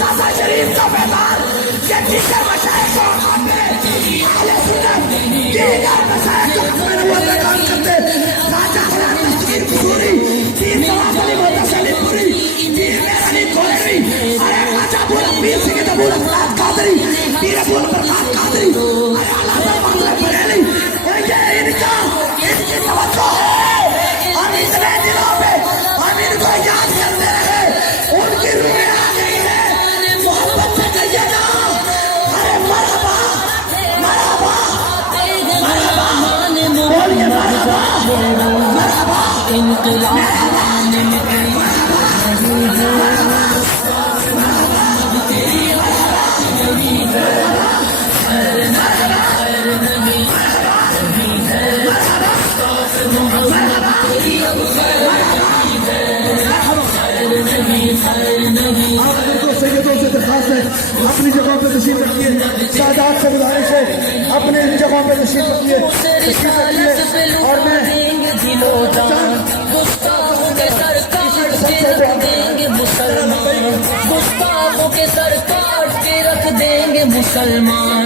خاصہ شریف کا پیغام کہ دیگر مشائخ کو آتے اہل سنت دیگر مشائخ کو اپنے نبوت میں کام کرتے خواجہ حضرت تشکیر قصوری پیر نواز علی متصلی پوری پیر میر علی کوہری ارے خواجہ ابو پیر سید ابو الفراد قادری پیر ابو البرکات قادری ارے علامہ محمد بریلوی یہ ان کی توجہ ہے ہم اتنے دنوں پہ ہم ان کو یاد کرتے رہے ان کی روحیں آ گئی ہے محبت سے کہیے نا ارے مرحبا مرحبا مرحبا بولیے مرحبا مرحبا سیدوں سے درخواست ہے اپنی جگہوں پہ تشریف رکھیے سادات سے گزارش ہے اپنے جگہوں پہ تشریف رکھیے اور میں گستاخوں کے سر کاٹ کے رکھ دیں گے مسلمان